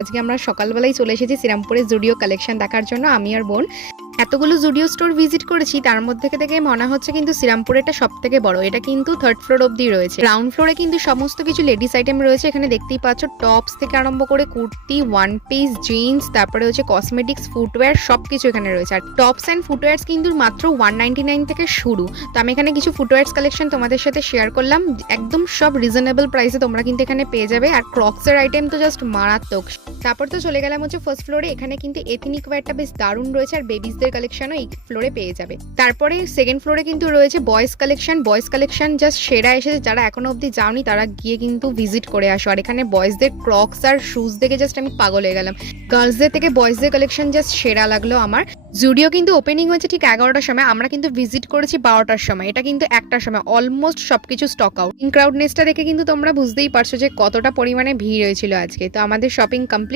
আজকে আমরা সকালবেলায় চলে এসেছি শ্রীরামপুরের জুডিও কালেকশন দেখার জন্য, আমি আর বোন। এতগুলো জুডিও স্টোর ভিজিট করেছি, তার মধ্যে থেকে মনে হচ্ছে কিন্তু শ্রীরামপুরেরটা সব থেকে বড়। এটা কিন্তু 3rd ফ্লোর অব্দি রয়েছে। গ্রাউন্ড ফ্লোরে কিন্তু সমস্ত কিছু লেডিস আইটেম রয়েছে। এখানে দেখতেই পাচ্ছ টপস থেকে আরম্ভ করে কুর্তি, ওয়ান পিস, জিন্স, তারপরে হচ্ছে কসমেটিক্স, ফুটওয়্যার সবকিছু এখানে রয়েছে। আর টপস অ্যান্ড ফুটওয়্যার্স কিন্তু মাত্র 199 থেকে শুরু। তো আমি এখানে কিছু ফুটওয়্যার্স কালেকশন তোমাদের সাথে শেয়ার করলাম, একদম সব রিজনেবল প্রাইসে তোমরা কিন্তু এখানে পেয়ে যাবে। আর ক্রক্সের আইটেম তো জাস্ট মারাত্মক। তারপর তো চলে গেলাম হচ্ছে ফার্স্ট ফ্লোরে। এখানে কিন্তু এথনিক ওয়্যারটা বেশ দারুণ রয়েছে, আর বেবিসদের কালেকশনও এই ফ্লোরে পেয়ে যাবে। তারপরে সেকেন্ড ফ্লোরে কিন্তু রয়েছে boys collection. Boys collection just সেরা এসেছে, যারা এখনো অব্দি যাওনি তারা গিয়ে কিন্তু ভিজিট করে আসো। আর এখানে বয়েজদের ক্রক্স আর শুজ দেখে জাস্ট আমি পাগল হয়ে গেলাম। গার্লসদের থেকে বয়েজদের কালেকশন জাস্ট সেরা লাগলো আমার। জুডিও কিন্তু ওপেনিং হয়েছে ঠিক 11টার সময়, আমরা কিন্তু ভিজিট করেছি 12টার সময়। এটা কিন্তু 1টার সময় অলমোস্ট সবকিছু স্টক আউট। ক্রাউডনেসটা দেখে কিন্তু তোমরা বুঝতেই পারছো যে কতটা পরিমাণে ভিড় হয়েছিল আজকে। তো আমাদের শপিং কমপ্লিট।